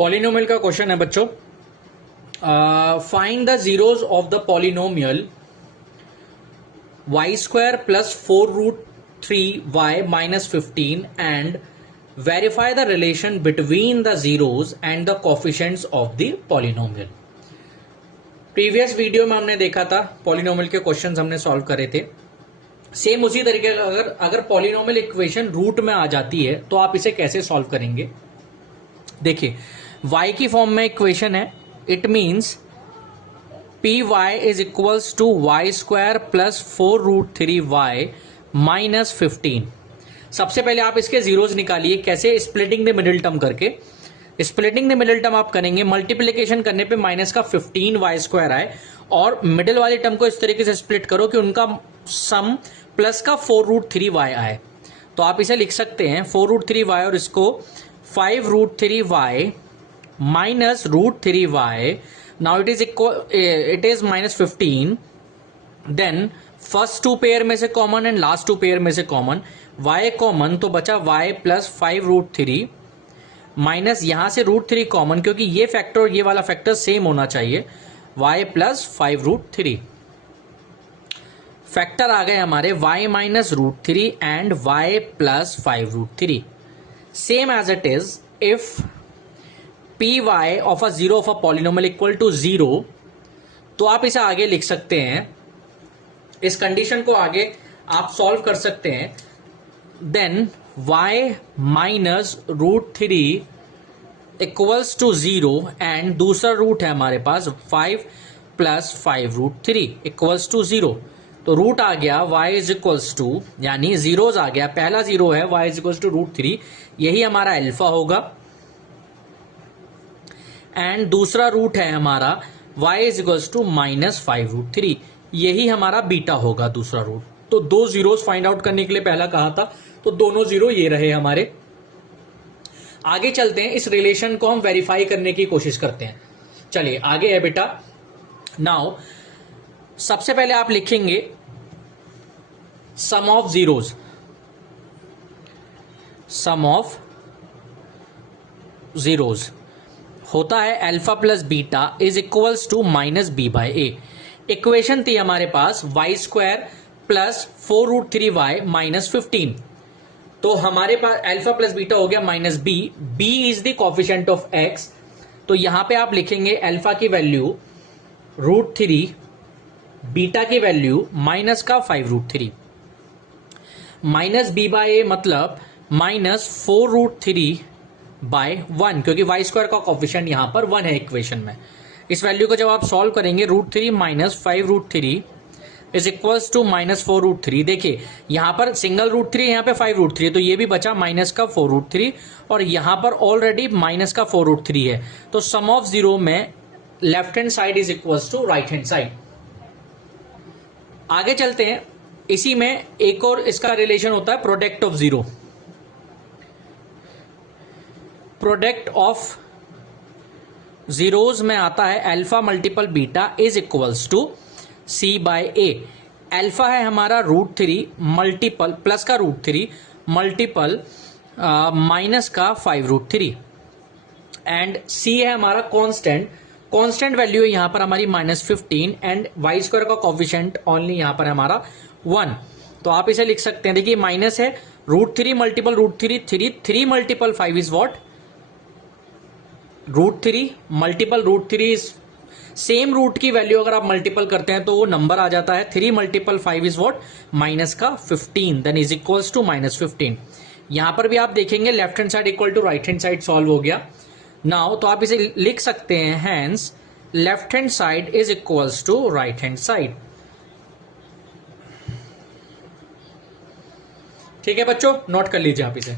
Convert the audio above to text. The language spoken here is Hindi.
पॉलिनोमियल का क्वेश्चन है बच्चों। Find the zeros of the polynomial y square plus 4√3y minus 15 and verify the relation between the zeros and the coefficients of the polynomial. Previous video में हमने देखा था पॉलिनोमियल के क्वेश्चंस हमने सॉल्व करे थे। सेम उसी तरीके अगर पॉलिनोमियल इक्वेशन रूट में आ जाती है तो आप इसे कैसे सॉल्व करेंगे। देखिए y की फॉर्म में इक्वेशन है, it means p y is equals to y square plus 4√3y minus 15। सबसे पहले आप इसके जीरोज निकालिए। कैसे? स्प्लिटिंग द मिडिल टर्म करके। स्प्लिटिंग द मिडिल टर्म आप करेंगे, मल्टीप्लीकेशन करने पे माइनस का 15y स्क्वायर आए और मिडिल वाले टर्म को इस तरीके से स्प्लिट करो कि उनका सम प्लस का 4√3y आए। तो आप इसे लिख सकते हैं 4√3y और इसको 5√3y minus √3y. Now it is minus 15. Then first two pair में से common and last two pair में से कॉमन, y कॉमन तो बचा y प्लस 5√3 माइनस यहां से √3 कॉमन, क्योंकि ये फैक्टर और ये वाला फैक्टर सेम होना चाहिए, y प्लस 5√3। फैक्टर आ गए हमारे y minus √3 and y plus 5√3। Same as it is if p y of a zero of a polynomial equal to 0, तो आप इसे आगे लिख सकते हैं, इस कंडीशन को आगे आप सॉल्व कर सकते हैं। Then y minus √3 equals to 0 and दूसरा रूट है हमारे पास 5 प्लस 5√3 इक्वल्स टू 0। तो रूट आ गया y इज इक्वल्स टू, यानी जीरोज आ गया। पहला जीरो है y इज इक्वल्स टू √3, यही हमारा अल्फा होगा। एंड दूसरा रूट है हमारा y is equals to minus 5√3, यही हमारा बीटा होगा दूसरा रूट। तो दो जीरोस फाइंड आउट करने के लिए पहला कहा था, तो दोनों जीरो ये रहे हमारे। आगे चलते हैं, इस रिलेशन को हम वेरीफाई करने की कोशिश करते हैं। चलिए आगे है बेटा। नाउ सबसे पहले आप लिखेंगे sum of zeros. Sum of zeros होता है alpha plus beta is equals to minus B by A. Equation थी हमारे पास Y square plus 4√3y minus 15। तो हमारे पास अल्फा प्लस बीटा हो गया minus B. B is the coefficient of X, तो यहां पे आप लिखेंगे अल्फा की वैल्यू √3, बीटा की वैल्यू माइनस का 5√3, माइनस बी बाय ए मतलब माइनस 4√3/1, क्योंकि वाई स्क्वायर का कोफिशिएंट यहां पर 1 है इक्वेशन में। इस वैल्यू को जब आप सॉल्व करेंगे √3 minus 5√3 is equals to minus 4√3। देखिए यहां पर सिंगल √3 यहां पे 5√3, तो ये भी बचा माइनस का 4√3 और यहां पर ऑलरेडी माइनस का 4√3 है। तो सम ऑफ जीरो में left hand side is equals to right hand side. आगे चलते हैं, इसी में एक और इसका रिलेशन होता है product of zero. Product of zeros में आता है alpha multiple beta is equals to c by a. अल्फा है हमारा √3 मल्टीपल प्लस का √3 मल्टीपल माइनस का 5√3 एंड सी है हमारा कांस्टेंट। कांस्टेंट वैल्यू है यहां पर हमारी माइनस 15 एंड वाई स्क्वायर का कोफिशिएंट ओनली यहां पर हमारा 1। तो आप इसे लिख सकते हैं, देखिए माइनस है √3 multiple √3 3 multiple 5 is what √3 multiple √3 is same root की वैल्यू अगर आप मल्टीपल करते हैं तो वो नंबर आ जाता है 3 मल्टीपल 5 इज व्हाट माइनस का 15, then is equals to minus 15। यहां पर भी आप देखेंगे left hand side equal to right hand side solve हो गया। नाउ तो आप इसे लिख सकते हैं, hence left hand side is equals to right hand side. ठीक है बच्चों, नोट कर लीजिए आप इसे।